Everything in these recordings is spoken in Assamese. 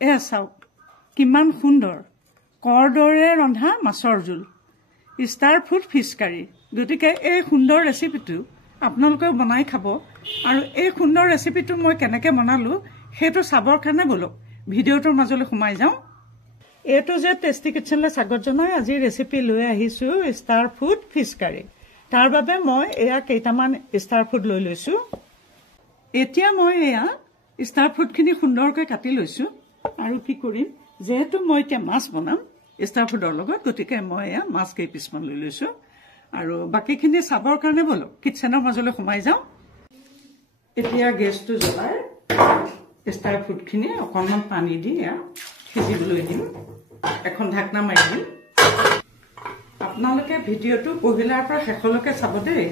এয়া চাওক কিমান সুন্দৰ কৰদৰে ৰন্ধা মাছৰ জোল ষ্টাৰ ফুড ফিছ কাৰী। গতিকে এই সুন্দৰ ৰেচিপিটো আপোনালোকেও বনাই খাব। আৰু এই সুন্দৰ ৰেচিপিটো মই কেনেকৈ বনালোঁ সেইটো চাবৰ কাৰণে বলক ভিডিঅ'টোৰ মাজলৈ সোমাই যাওঁ। এইটো যে টেষ্টি কিটচেনলৈ স্বাগত জনাই আজি ৰেচিপি লৈ আহিছোঁ ষ্টাৰ ফুড ফিছ কাৰী। তাৰ বাবে মই এয়া কেইটামান ষ্টাৰ ফুড লৈ লৈছোঁ। এতিয়া মই এয়া ষ্টাৰ ফুডখিনি সুন্দৰকৈ কাটি লৈছোঁ। আৰু কি কৰিম, যিহেতু মই এতিয়া মাছ বনাম ষ্টাৰ ফুডৰ লগত, গতিকে মই এয়া মাছ কেইপিচমান লৈ লৈছোঁ। আৰু বাকীখিনি চাবৰ কাৰণে বলক কিটচেনৰ মাজলৈ সোমাই যাওঁ। এতিয়া গেছটো জ্বলাই ষ্টাৰ ফুডখিনি অকণমান পানী দি এয়া সিজিবলৈ দিম। এখন ঢাকনা মাৰি দিম। আপোনালোকে ভিডিঅ'টো পহিলাৰ পৰা শেষলৈকে চাব দেই,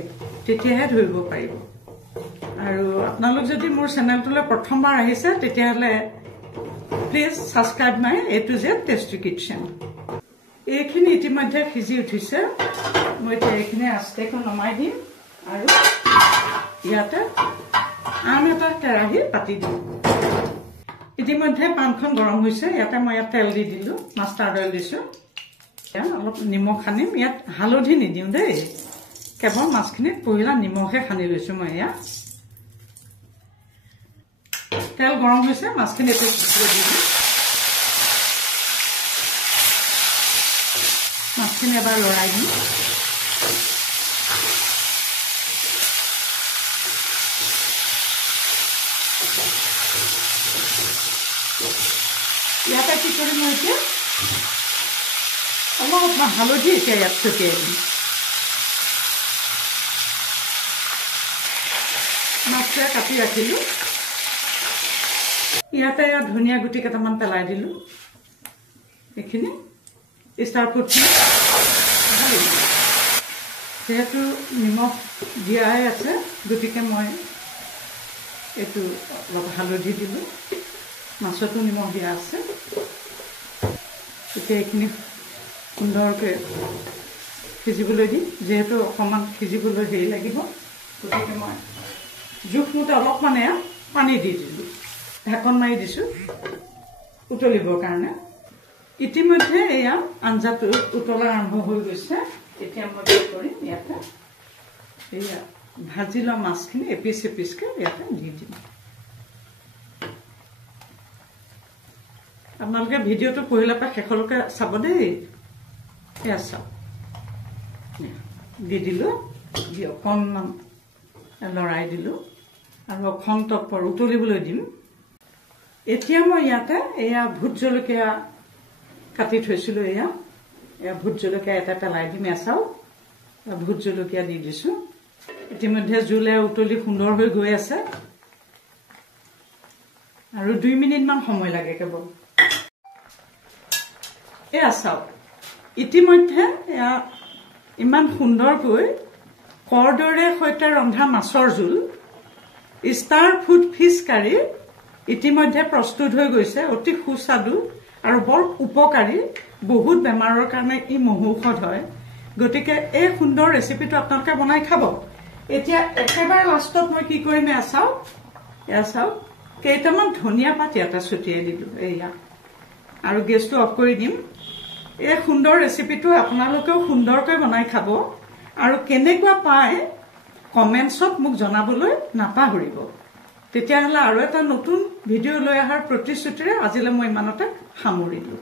তেতিয়াহে ধৰিব পাৰিব। আৰু আপোনালোক যদি মোৰ চেনেলটোলৈ প্ৰথমবাৰ আহিছে তেতিয়াহ'লে please subscribe my A-to-Z tasty kitchen. এইখিনি ইতিমধ্যে সিজি উঠিছে। মই এতিয়া এইখিনি আস্তেকৈ নমাই দিম আৰু ইয়াতে আন এটা কেৰাহী পাতি দিম। ইতিমধ্যে পানখন গৰম হৈছে। ইয়াতে মই ইয়াত তেল দি দিলোঁ, মাষ্টাৰ্ড অইল দিছোঁ। অলপ নিমখ সানিম। ইয়াত হালধি নিদিওঁ দেই, কেৱল মাছখিনিত পহিলা নিমখহে সানি লৈছোঁ মই। এয়া তেল গৰম হৈছে, মাছখিনি এতিয়া দি দিম। মাছখিনি এবাৰ লৰাই দিম। ইয়াতে কি কৰিম মই এতিয়া অলপমান হালধি এতিয়া ইয়াত ছটিয়াই দিম। মাছটোৱে কাটি ৰাখিলোঁ। ইয়াতে ধনিয়া গুটি কেইটামান পেলাই দিলোঁ। এইখিনি ষ্টাৰ ফুডখিনি যিহেতু নিমখ দিয়াই আছে, গতিকে মই এইটো অলপ হালধি দিলোঁ। মাছতো নিমখ দিয়া আছে। এতিয়া এইখিনি সুন্দৰকৈ সিজিবলৈ দিম। যিহেতু অকণমান সিজিবলৈ হেৰি লাগিব, গতিকে মই জোখমতে অলপমান এয়া পানী দি দিলোঁ। ঢাকন মাৰি দিছোঁ উতলিবৰ কাৰণে। ইতিমধ্যে এয়া আঞ্জাটো উতলা আৰম্ভ হৈ গৈছে। এতিয়া মই কি কৰিম, ইয়াতে এয়া ভাজি লোৱা মাছখিনি এপিচ এপিচকৈ ইয়াতে দি দিম। আপোনালোকে ভিডিঅ'টো পহিলাৰ পৰা শেষলৈকে চাব দেই। এয়া চাওক, দি দিলোঁ, দি অকণমান লৰাই দিলোঁ আৰু অখন তৎপৰ উতলিবলৈ দিম। এতিয়া মই ইয়াতে এয়া ভোট জলকীয়া কাটি থৈছিলোঁ। এয়া ভোট জলকীয়া এটা পেলাই দিম। এচাও ভোট জলকীয়া দি দিছোঁ। ইতিমধ্যে জোলে উতলি সুন্দৰ হৈ গৈ আছে আৰু 2 মিনিটমান সময় লাগে কেৱল। এয়া চাওক, ইতিমধ্যে এয়া ইমান সুন্দৰকৈ কৰদৰে সৈতে ৰন্ধা মাছৰ জোল ষ্টাৰ ফুড ফিছ কাৰী ইতিমধ্যে প্ৰস্তুত হৈ গৈছে। অতি সুস্বাদু আৰু বৰ উপকাৰী। বহুত বেমাৰৰ কাৰণে ই মহৌষধ হয়। গতিকে এই সুন্দৰ ৰেচিপিটো আপোনালোকে বনাই খাব। এতিয়া একেবাৰে লাষ্টত মই কি কৰিম, এয়া চাওক কেইটামান ধনিয়া পাত ইয়াতে ছটিয়াই দিলোঁ। এয়া আৰু গেছটো অফ কৰি দিম। এই সুন্দৰ ৰেচিপিটো আপোনালোকেও সুন্দৰকৈ বনাই খাব আৰু কেনেকুৱা পায় কমেণ্টছত মোক জনাবলৈ নাপাহৰিব। তেতিয়াহ'লে আৰু এটা নতুন ভিডিঅ' লৈ অহাৰ প্ৰতিশ্ৰুতিৰে আজিলৈ মই ইমানতে সামৰিলোঁ।